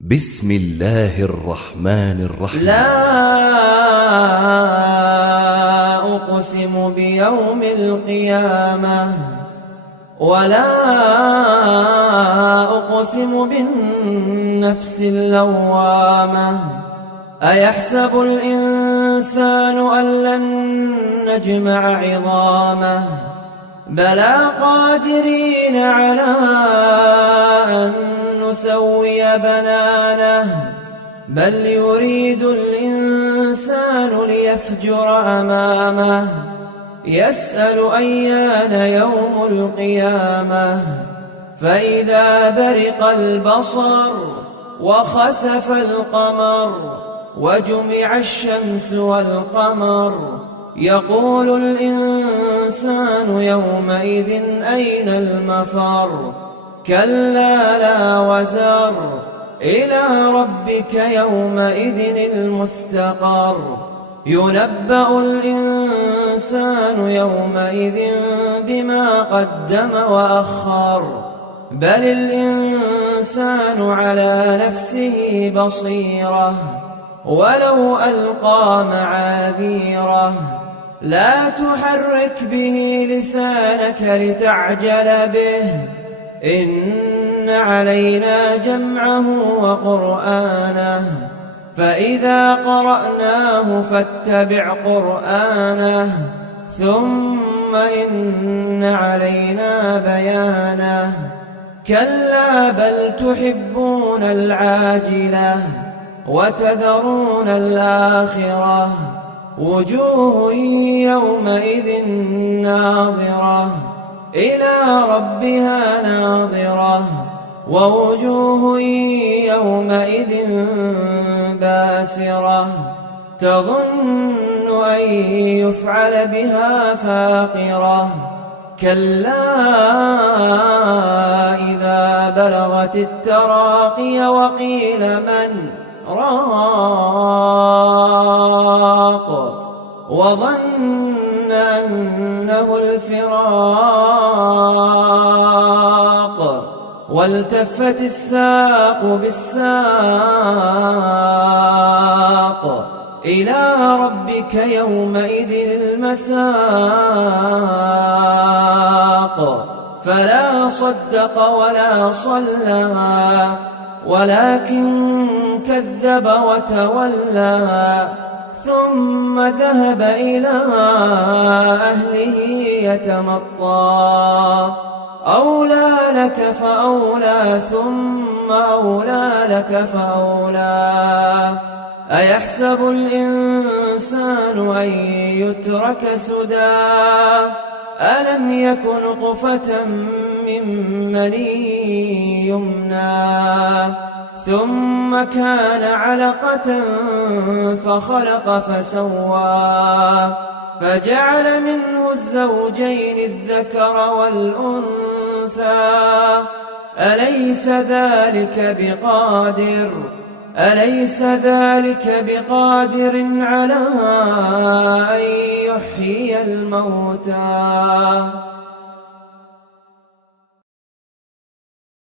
بسم الله الرحمن الرحيم. لا أقسم بيوم القيامة ولا أقسم بالنفس اللوامة. أيحسب الإنسان أن لن نجمع عظامه بلى قادرين على أن نسوي بنانه بل يريد الإنسان ليفجر أمامه يسأل أيان يوم القيامة فإذا برق البصر وخسف القمر وجمع الشمس والقمر يقول الإنسان يومئذ أين المفر كلا لا وزر إلى ربك يومئذ المستقر ينبأ الإنسان يومئذ بما قدم وأخر بل الإنسان على نفسه بصيرة ولو ألقى معاذيره لا تحرك به لسانك لتعجل به إن علينا جمعه وقرآنه فإذا قرأناه فاتبع قرآنه ثم إن علينا بيانه كلا بل تحبون العاجلة وتذرون الآخرة وجوه يومئذ ناظرة إلى ربها ناظرة ووجوه يومئذ باسرة تظن أن يفعل بها فاقرة كلا إذا بلغت التراقي وقيل من راق وظن أنه الفراق والتفت الساق بالساق إلى ربك يومئذ المساق فلا صدق ولا صلى ولكن كذب وتولى ثم ذهب إلى أهله يتمطى أولى لك فأولى ثم أولى لك فأولى أيحسب الإنسان أن يترك سدى ألم يك نطفة من مني يمنى ثم كان علقة فخلق فسوى فجعل منه الزوجين الذكر والأنثى أليس ذلك بقادر على أن يحيي الموتى